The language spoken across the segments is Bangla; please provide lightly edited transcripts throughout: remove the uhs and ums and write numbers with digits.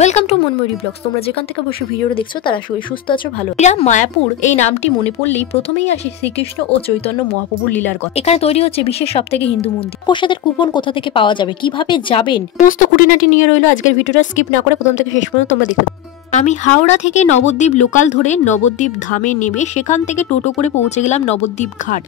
Welcome to মনময়ূরী blogs. তোমরা যেখান থেকে বসে ভিডিওটা দেখছো তারা শরীর সুস্থ আছো, ভালো। মায়াপুর এই নামটি মনে পড়লেই প্রথমেই আসে শ্রীকৃষ্ণ ও চৈতন্য মহাপ্রভুর লীলার কথা। এখানে তৈরি হচ্ছে বিশ্বের সব থেকে হিন্দু মন্দির। প্রসাদের কুপন কোথা থেকে পাওয়া যাবে, কিভাবে যাবেন, সমস্ত খুঁটিনাটি নিয়ে রইলো আজকের ভিডিওটা। স্কিপ না করে প্রথম থেকে শেষ পর্যন্ত তোমরা দেখতে। আমি হাওড়া থেকে নবদ্বীপ লোকাল ধরে নবদ্বীপ ধামে নেমে সেখান থেকে টোটো করে পৌঁছে গেলাম নবদ্বীপ ঘাট।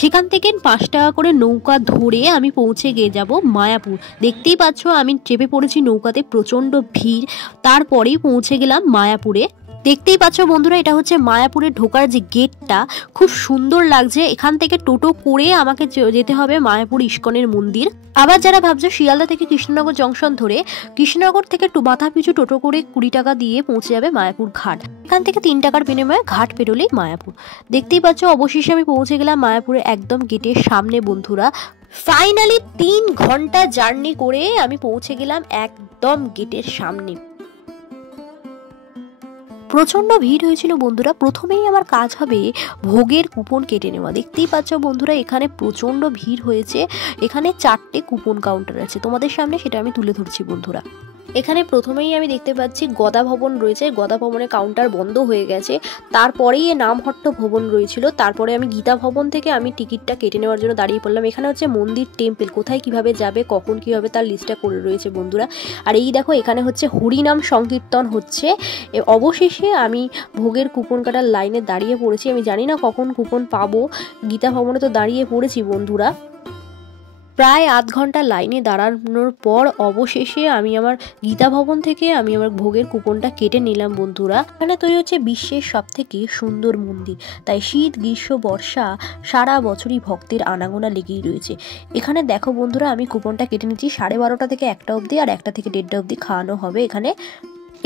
সেখান থেকে 5 টাকা করে নৌকা ধরে আমি পৌঁছে গিয়ে যাব মায়াপুর। দেখতেই পাচ্ছ আমি চেপে পড়েছি নৌকাতে, প্রচণ্ড ভিড়। তারপরেই পৌঁছে গেলাম মায়াপুরে। দেখতেই পাচ্ছ বন্ধুরা, এটা হচ্ছে মায়াপুরে ঢোকার যে গেটটা, খুব সুন্দর লাগছে। এখান থেকে টোটো করে আমাকে যেতে হবে মায়াপুর ইস্কনের মন্দির। আবার যারা ভাবছো শিয়ালদা থেকে কৃষ্ণনগর জংশন ধরে, কৃষ্ণনগর থেকে মাথা পিছু টোটো করে 20 টাকা দিয়ে পৌঁছে যাবে মায়াপুর ঘাট। এখান থেকে 3 টাকার বিনিময়ে ঘাট পেরোলেই মায়াপুর। দেখতেই পাচ্ছ অবশেষে আমি পৌঁছে গেলাম মায়াপুরে একদম গেটের সামনে বন্ধুরা। ফাইনালি 3 ঘন্টা জার্নি করে আমি পৌঁছে গেলাম একদম গেটের সামনে। প্রচণ্ড ভিড় হয়েছিল বন্ধুরা। প্রথমেই আমার কাজ হবে ভোগের কুপন কেটে নেওয়া। দেখতেই পাচ্ছ বন্ধুরা এখানে প্রচণ্ড ভিড় হয়েছে। এখানে 4টে কুপন কাউন্টার আছে, তোমাদের সামনে সেটা আমি তুলে ধরছি বন্ধুরা। এখানে প্রথমেই আমি দেখতে পাচ্ছি গদা ভবন রয়েছে। গদা ভবনের কাউন্টার বন্ধ হয়ে গেছে। তারপরেই নামহট্ট ভবন রয়েছিল। তারপরে আমি গীতা ভবন থেকে আমি টিকিটটা কেটে নেওয়ার জন্য দাঁড়িয়ে পড়লাম। এখানে হচ্ছে মন্দির টেম্পল, কোথায় কিভাবে যাবে, কখন কি হবে তার লিস্টটা করে রয়েছে বন্ধুরা। আর এই দেখো এখানে হচ্ছে হরিনাম সংকীর্তন হচ্ছে। অবশেষে আমি ভোগের কুপন কাটার লাইনে দাঁড়িয়ে পড়েছি। আমি জানি না কখন কুপন পাবো। গীতা ভবনে তো দাঁড়িয়ে পড়েছি বন্ধুরা। প্রায় আধ ঘন্টা লাইনে দাঁড়ানোর পর অবশেষে আমি আমার গীতা ভবন থেকে আমি আমার ভোগের কুপনটা কেটে নিলাম বন্ধুরা। এখানে তৈরি হচ্ছে বিশ্বের সব থেকে সুন্দর মন্দির, তাই শীত গ্রীষ্ম বর্ষা সারা বছরই ভক্তের আনাগোনা লেগেই রয়েছে। এখানে দেখো বন্ধুরা আমি কুপনটা কেটে নিচ্ছি 12:30 থেকে 1টা অবধি, আর 1টা থেকে 1:30 অবধি খাওয়ানো হবে।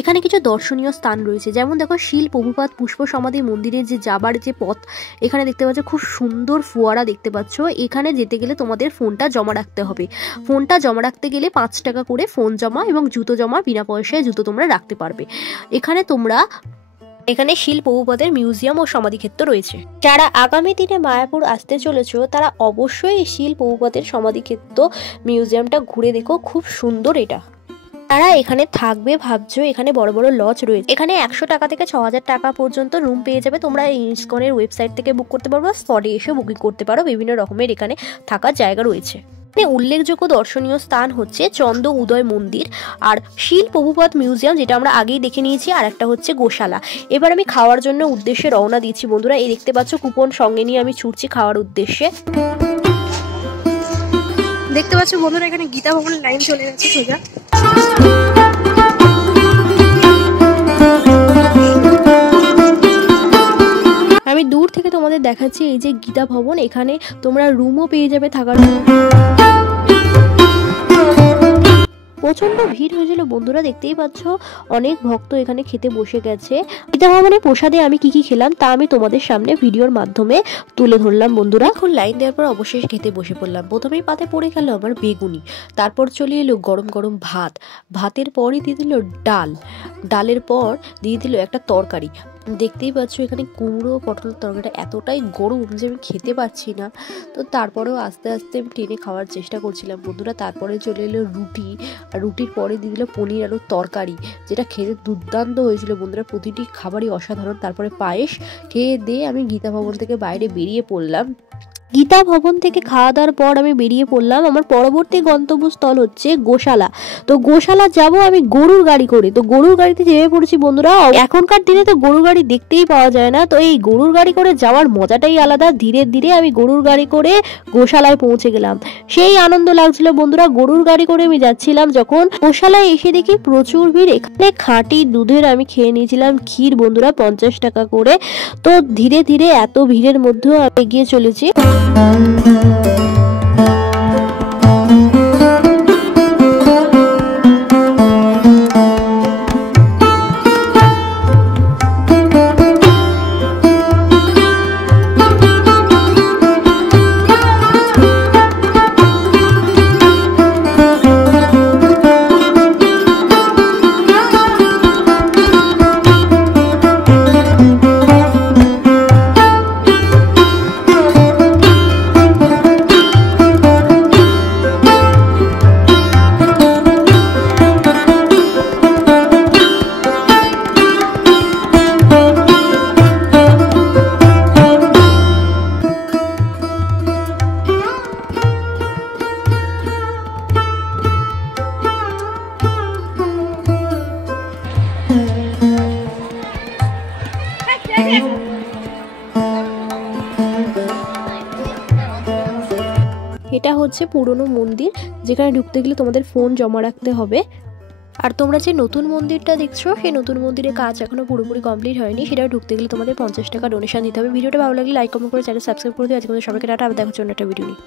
এখানে কিছু দর্শনীয় স্থান রয়েছে, যেমন দেখো শিল প্রভুপাদ পুষ্প সমাধি মন্দিরে যে যাবার যে পথ, এখানে দেখতে পাচ্ছ খুব সুন্দর ফোয়ারা দেখতে পাচ্ছ। এখানে যেতে গেলে তোমাদের ফোনটা জমা রাখতে হবে। ফোনটা জমা রাখতে গেলে 5 টাকা করে ফোন জমা এবং জুতো জমা, বিনা পয়সায় জুতো তোমরা রাখতে পারবে। এখানে শিল প্রভুপাদের মিউজিয়াম ও সমাধিক্ষেত্র রয়েছে। যারা আগামী দিনে মায়াপুর আসতে চলেছ তারা অবশ্যই এই শিল প্রভুপাদের সমাধিক্ষেত্র মিউজিয়ামটা ঘুরে দেখো, খুব সুন্দর এটা। তারা এখানে থাকবে ভাবছো, এখানে বড় বড় লজ রয়েছে। এখানে 100 টাকা থেকে 6000 টাকা পর্যন্ত রুম পেয়ে যাবে। তোমরা ইসকনের ওয়েবসাইট থেকে বুক করতে পারো, স্পটে এসে বুকিং করতে পারো। বিভিন্ন রকমের এখানে থাকার জায়গা রয়েছে। উল্লেখযোগ্য দর্শনীয় স্থান হচ্ছে চন্দ্র উদয় মন্দির আর শিল প্রভুপাদ মিউজিয়াম, যেটা আমরা আগেই দেখে নিয়েছি। আর একটা হচ্ছে গোশালা। এবার আমি খাওয়ার জন্য উদ্দেশ্যে রওনা দিচ্ছি বন্ধুরা। এই দেখতে পাচ্ছ কুপন সঙ্গে নিয়ে আমি ছুটছি খাওয়ার উদ্দেশ্যে। দেখতে পাচ্ছ বন্ধুরা এখানে গীতা ভবনের লাইন চলে গেছে সোজা। আমি দূর থেকে তোমাদের দেখাচ্ছি এই যে গীতা ভবন। এখানে তোমরা রুমও পেয়ে যাবে থাকার জন্য। প্রচন্ড ভিড় হয়েছিল বন্ধুরা, দেখতেই পাচ্ছ অনেক ভক্ত এখানে খেতে বসে গেছে। গীতা ভবনের প্রসাদে আমি কি কি খেলাম তা আমি তোমাদের সামনে ভিডিওর মাধ্যমে তুলে ধরলাম বন্ধুরা। এখন লাইন দেওয়ার পর অবশেষে খেতে বসে পড়লাম। প্রথমেই পাতে পড়ে গেল আমার বেগুনি, তারপর চলে এলো গরম গরম ভাত, ভাতের পরই দিয়ে দিল ডাল, ডালের পর দিয়ে দিল একটা তরকারি। দেখতেই পাচ্ছ এখানে কুমড়ো পটলের তরকারিটা এতটাই গরম যে আমি খেতে পারছি না। তো তারপরেও আস্তে আস্তে আমি টেনে খাওয়ার চেষ্টা করছিলাম বন্ধুরা। তারপরে চলে এলো রুটি, আর রুটির পরে দিয়ে দিল পনির আলুর তরকারি, যেটা খেতে দুর্দান্ত হয়েছিল বন্ধুরা। প্রতিটি খাবারই অসাধারণ। তারপরে পায়েস খেয়ে দিয়ে আমি গীতা ভবন থেকে বাইরে বেরিয়ে পড়লাম। গীতা ভবন থেকে খাওয়া দাওয়ার পর আমি বেরিয়ে পড়লাম। আমার পরবর্তী গন্তব্যস্থল হচ্ছে গোশালা। তো গোশালা যাব আমি গরুর গাড়ি করে। তো গরুর গাড়িতে চেপে পড়েছি বন্ধুরা। এখনকার দিনে তো গরুর গাড়ি দেখতেই পাওয়া যায় না, তো এই গরুর গাড়ি করে যাওয়ার মজাটাই আলাদা। ধীরে ধীরে আমি গরুর গাড়ি করে গোশালায় পৌঁছে গেলাম। সেই আনন্দ লাগছিল বন্ধুরা। গরুর গাড়ি করে আমি যাচ্ছিলাম, যখন গোশালায় এসে দেখি প্রচুর ভিড়। এখানে খাঁটি দুধের আমি খেয়ে নিয়েছিলাম ক্ষীর বন্ধুরা, 50 টাকা করে। তো ধীরে ধীরে এত ভিড়ের মধ্যেও আমি এগিয়ে চলেছি। এটা হচ্ছে পুরনো মন্দির, যেখানে ঢুকতে গেলে তোমাদের ফোন জমা রাখতে হবে। আর তোমরা যে নতুন মন্দিরটা দেখছো, সেই নতুন মন্দিরের কাজ এখনো পুরোপুরি কমপ্লিট হয়নি, সেটা ঢুকতে গেলে তোমাদের 50 টাকা ডোনেশন দিতে হবে। ভিডিওটা ভালো লাগলে লাইক কমেন্ট করে চ্যানেল সাবস্ক্রাইব করে দিও। আজকে সবাইকে টাটা, আবার দেখার জন্য একটা ভিডিও নিই।